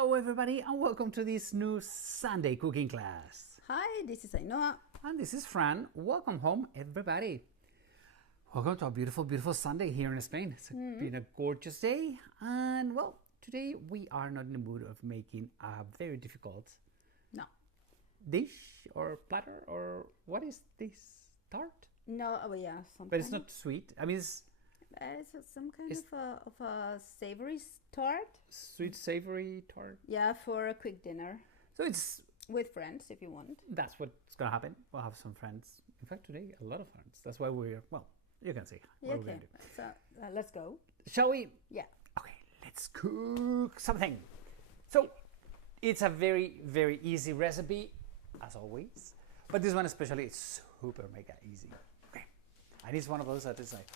Hello everybody and welcome to this new Sunday cooking class. Hi, this is Ainhoa. And this is Fran. Welcome home everybody. Welcome to a beautiful Sunday here in Spain. It's been a gorgeous day and well, today we are not in the mood of making a very difficult dish or platter or what is this? Tart? No, oh yeah, something. But it's not sweet. I mean it's some kind of a savory tart. Sweet savory tart. Yeah, for a quick dinner. So it's with friends if you want. That's what's gonna happen. We'll have some friends. In fact, today a lot of friends. That's why we're you can see what we're gonna do. So let's go. Shall we? Yeah. Okay, let's cook something. So it's a very easy recipe, as always. But this one especially is super mega easy. Okay, and it's one of those that is like,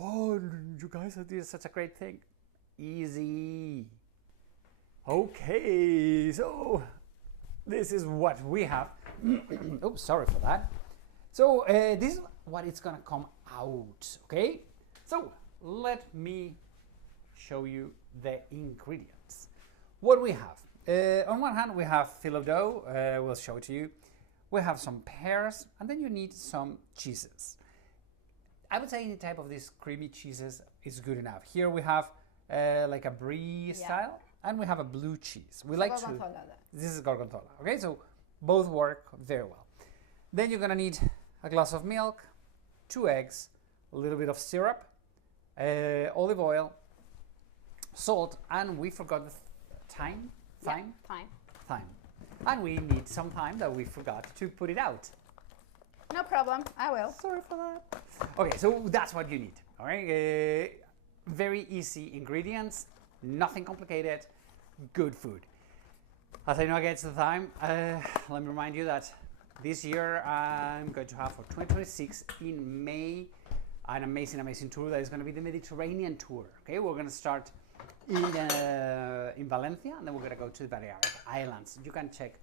oh, you guys are doing such a great thing. Easy. Okay, so this is what we have. Oh, sorry for that. So this is what it's gonna come out. Okay, so let me show you the ingredients. What we have. On one hand, we have Filo dough. We'll show it to you. We have some pears, and then you need some cheeses. I would say any type of these creamy cheeses is good enough. Here we have like a brie style, and we have a blue cheese. We like to. This is gorgonzola. Okay, so both work very well. Then you're gonna need a glass of milk, 2 eggs, a little bit of syrup, olive oil, salt, and we forgot the thyme. Thyme. And we need some thyme that we forgot to put it out. No problem, I will. Sorry for that. Okay, so that's what you need. All right, very easy ingredients, nothing complicated, good food. As I know against the thyme, let me remind you that this year I'm going to have for 2026 in May an amazing tour that is going to be the Mediterranean tour. Okay, we're going to start in Valencia, and then we're going to go to the Balearic Islands. You can check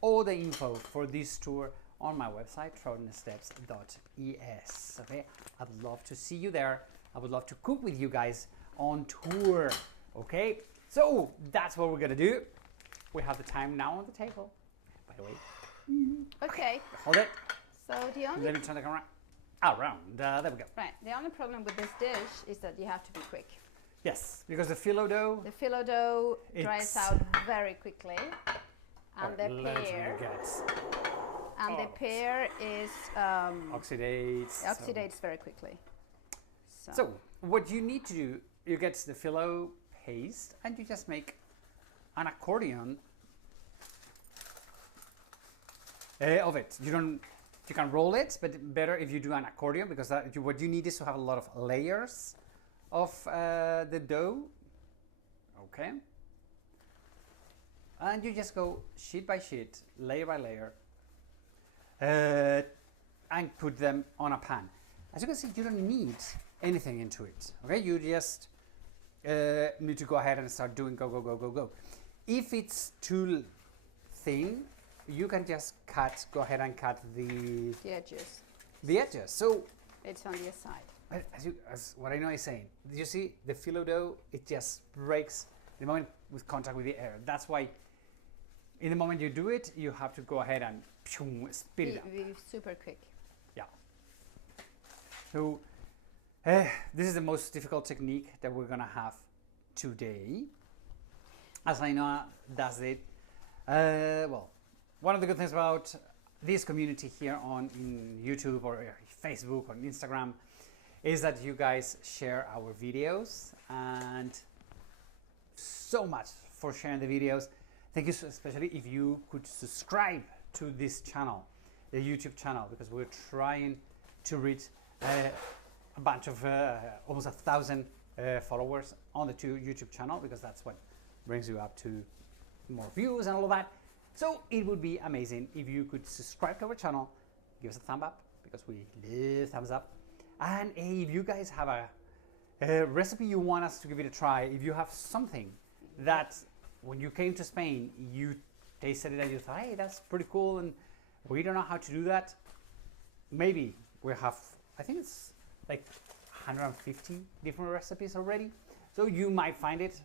all the info for this tour on my website, troddensteps.es. Okay, I'd love to see you there. I would love to cook with you guys on tour. Okay, so that's what we're gonna do. We have the thyme now on the table, by the way. Okay. Hold it. So the only. Let me turn the camera around. There we go. Right. The only problem with this dish is that you have to be quick. Yes, because the Filo dough. The Filo dough dries out very quickly, and the pear is oxidates very quickly. So what you need to do, you get the Filo paste and you just make an accordion of it. You can roll it, but better if you do an accordion, because what you need is to have a lot of layers of the dough. Okay. And you just go sheet by sheet, layer by layer, and put them on a pan. As you can see, you don't need anything into it. Okay, you just need to go ahead and start doing go. If it's too thin, you can just go ahead and cut the edges. The edges. So it's on the side. As what I know is saying, did you see the Filo dough? It just breaks the moment with contact with the air. That's why in the moment you do it, you have to go ahead and speed it up. Be super quick. Yeah. So this is the most difficult technique that we're gonna have today. As I know does it. Well, one of the good things about this community here in YouTube or Facebook or Instagram is that you guys share our videos, and so much for sharing the videos. Thank you, especially if you could subscribe to this channel, the YouTube channel, because we're trying to reach a bunch of almost 1,000 followers on the YouTube channel, because that's what brings you up to more views and all of that. So it would be amazing if you could subscribe to our channel, give us a thumb up, because we love thumbs up. And if you guys have a recipe you want us to give it a try, if you have something that when you came to Spain, you tasted it and you thought, hey, that's pretty cool, and we don't know how to do that, maybe we have, I think it's like 150 different recipes already. So you might find it,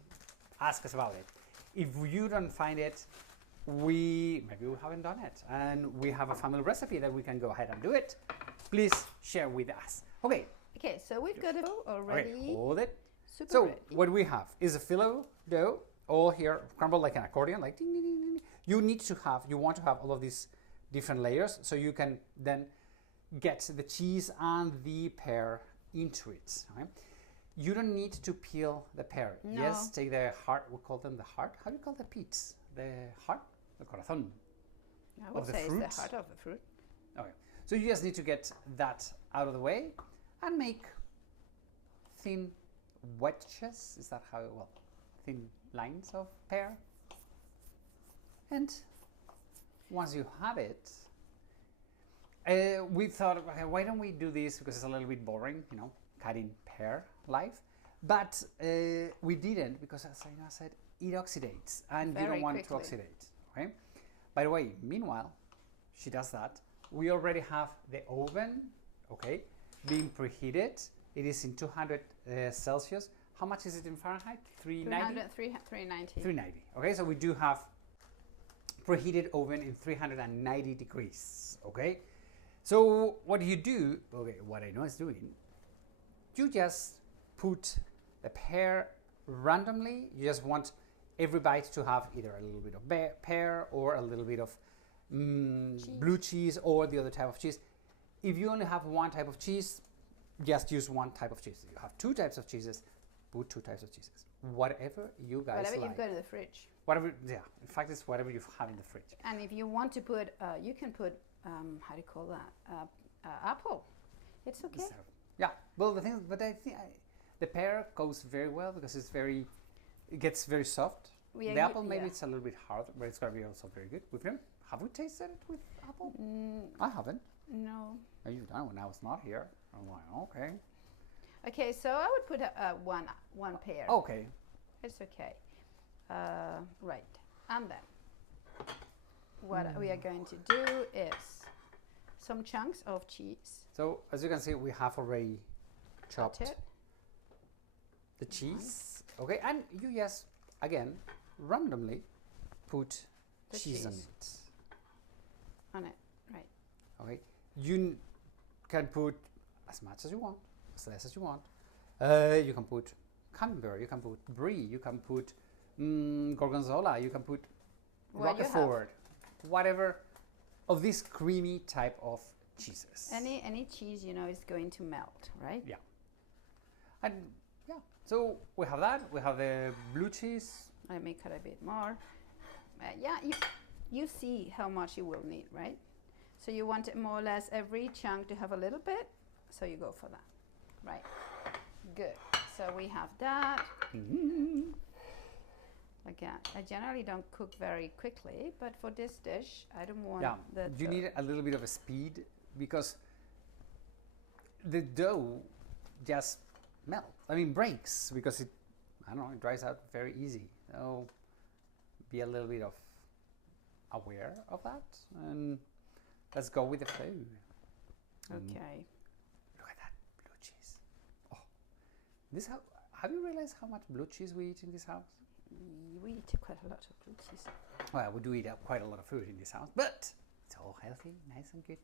ask us about it. If you don't find it, maybe we haven't done it, and we have a family recipe that we can go ahead and do it. Please share with us. Okay. Okay, so we've got it already. Okay, hold it. Super So ready. what we have is a Filo dough, all here crumbled like an accordion, like ding, ding, ding, ding. You want to have all of these different layers, so you can then get the cheese and the pear into it. Right? You don't need to peel the pear. No. Yes, take the heart. We call them the heart. How do you call the pits? The heart, the corazón. I would of the say fruit. it's the heart of the fruit. Okay. So you just need to get that out of the way and make thin wedges. Is that how? Well, thin lines of pear. And once you have it, we thought, okay, why don't we do this, because it's a little bit boring, you know, cutting pear life. But we didn't, because as I said, it oxidates, and you don't want to oxidate. Okay. By the way, meanwhile, she does that. We already have the oven, okay, being preheated. It is in 200 Celsius. How much is it in Fahrenheit? 390? 390. 390. Okay, so we do have preheated oven in 390 degrees. Okay, so what you do, okay, what I know is doing, you just put the pear randomly. You just want every bite to have either a little bit of pear or a little bit of blue cheese or the other type of cheese. If you only have one type of cheese, just use one type of cheese. If you have two types of cheeses, put two types of cheeses. Whatever you guys Whatever like. you've got in the fridge. Whatever, yeah. In fact, it's whatever you have in the fridge. And if you want to put, you can put, how do you call that? Apple. It's okay. Yeah. Well, the thing is, but I think the pear goes very well because it gets very soft. The apple maybe it's a little bit hard, but it's gonna be also very good. Have we tasted it with apple? I haven't. No. Oh, you've done it when I was not here. I'm like, okay. Okay, so I would put one pear. Okay. It's okay. Right. And then what we are going to do is some chunks of cheese. So as you can see, we have already chopped Cut it. the cheese. Okay, and you just again randomly put The cheese on cheese. it. On it, right. Okay, you can put as much as you want, as less as you want. You can put Camembert, you can put Brie, you can put Gorgonzola, you can put Roquefort, whatever of this creamy type of cheeses. Any cheese you know is going to melt, right? Yeah. And yeah, so we have that. We have the blue cheese. Let me cut a bit more. Yeah, you see how much you will need, right? So you want it more or less every chunk to have a little bit, so you go for that, right? Good. So we have that. Again, I generally don't cook very quickly, but for this dish, I don't want that. You need a little bit of a speed because the dough just breaks because it dries out very easy. So be a little bit of aware of that, and let's go with the flow. Okay. Look at that blue cheese. Oh, have you realized how much blue cheese we eat in this house? We eat quite a lot of blue cheese. Well, we do eat quite a lot of food in this house, but it's all healthy, nice and good.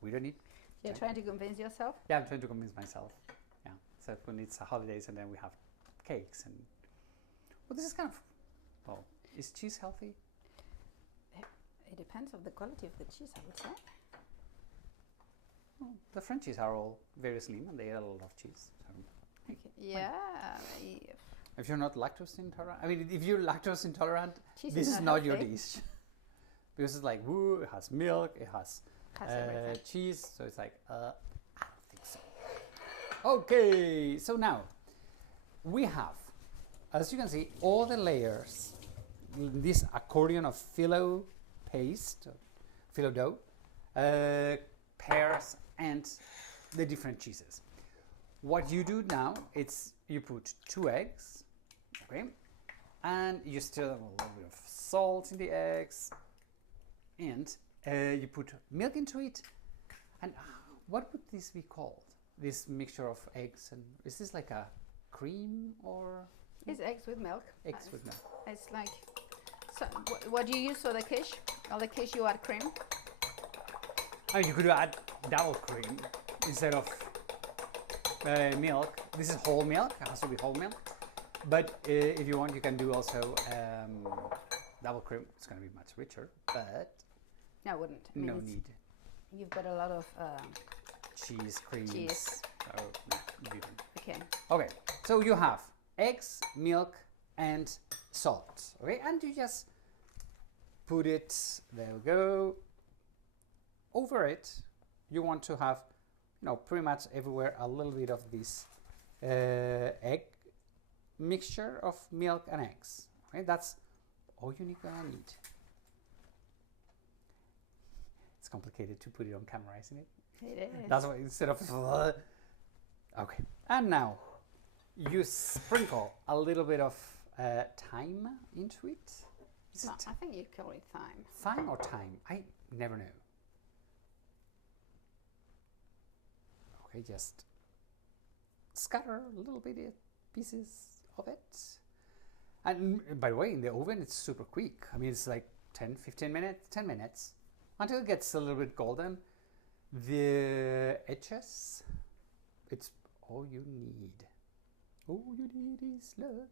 We don't eat. You're trying to convince yourself? Yeah, I'm trying to convince myself. Yeah, so when it's holidays and then we have cakes and well, this is kind of is cheese healthy? It depends on the quality of the cheese, I would say. Well, the Frenchies are all very slim and they eat a lot of cheese. So. Okay. Yeah. If you're not lactose intolerant, if you're lactose intolerant, Cheese this is not your healthy. dish. Because it's like, woo, it has milk, it has everything. cheese, so it's like, I don't think so. Okay, so now we have, as you can see, all the layers in this accordion of Filo paste, Filo dough, pears, and the different cheeses. What you do now, you put 2 eggs, okay, and you stir them with a little bit of salt in the eggs, and you put milk into it. And what would this be called? This mixture of eggs, and is this like a cream or? It's eggs with milk. Eggs with milk. It's like, so what do you use for the quiche? On the quiche you add cream? Oh, you could add double cream instead of milk. This is whole milk. It has to be whole milk. But if you want, you can do also double cream. It's going to be much richer, but I wouldn't. I mean, no need. You've got a lot of Cheese, cream. cheese. Oh, no, you don't. Okay. Okay, so you have eggs, milk, and salt. Okay, and you just put it, there we go, over it. You want to have, you know, pretty much everywhere a little bit of this egg mixture of milk and eggs. Okay, that's all you're gonna need. It's complicated to put it on camera, isn't it? It is. That's why instead of okay, and now you sprinkle a little bit of thyme into it. Is No, it I think you call it thyme. thyme or thyme? I never know. Okay, just scatter a little bit of pieces of it. And by the way, in the oven, it's super quick. I mean, it's like 10 minutes until it gets a little bit golden. The edges, it's all you need. All you need is love.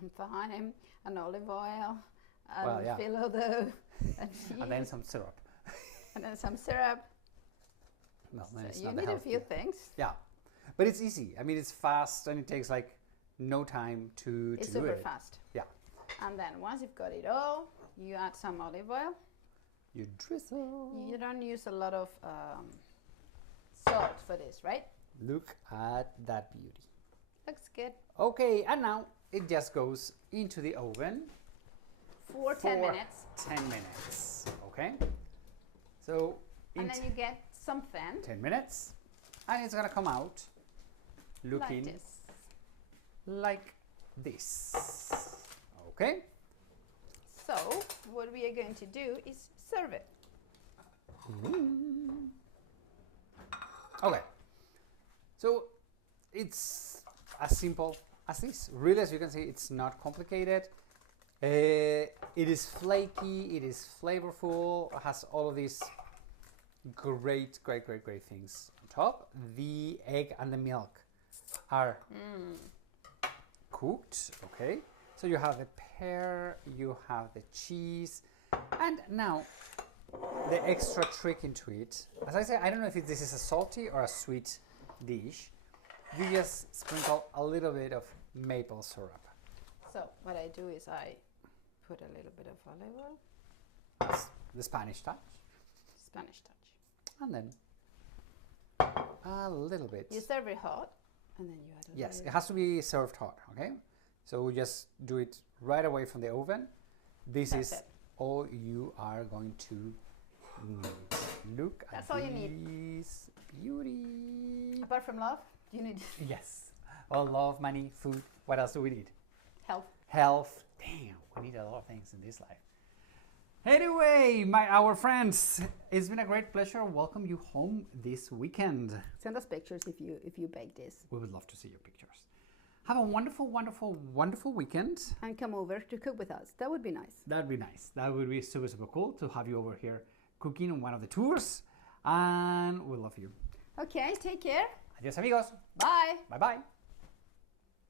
And thyme and olive oil and Well, yeah. Filo dough and cheese And then some syrup. and then some syrup. Well, then it's So you not the need a few healthy. things. Yeah, but it's easy. I mean, it's fast and it takes like no time to It's do super it. fast. Yeah. And then once you've got it all, you add some olive oil. You drizzle. You don't use a lot of salt for this, right? Look at that beauty. Looks good. Okay, and now it just goes into the oven For 10 minutes. 10 minutes. Okay, so in And then you get something 10 minutes, and it's gonna come out looking like this. like this. Okay. So what we are going to do is serve it. Okay, so it's as simple as this. Really, as you can see, it's not complicated. It is flaky, it is flavorful, it has all of these great things on top. The egg and the milk are cooked, okay? So you have the pear, you have the cheese, and now the extra trick into it. As I say, I don't know if this is a salty or a sweet dish. You just sprinkle a little bit of maple syrup. So what I do is I put a little bit of olive oil, That's the Spanish touch. Spanish touch. And then a little bit. You serve it hot, and then you add a Yes, little. it has to be served hot, okay? So we just do it right away from the oven. This That's is it. all you are going to need. Look That's at all you need. this beauty. Apart from love, do you need Yes. Well, love, money, food. What else do we need? health? Health. Damn, we need a lot of things in this life. Anyway, our friends, it's been a great pleasure. Welcome you home this weekend. Send us pictures if you bake this. We would love to see your pictures. Have a wonderful, wonderful, wonderful weekend. And come over to cook with us. That would be nice. That would be nice. That would be super, super cool to have you over here cooking on one of the tours. And we love you. Okay, take care. Adios, amigos. Bye. Bye-bye.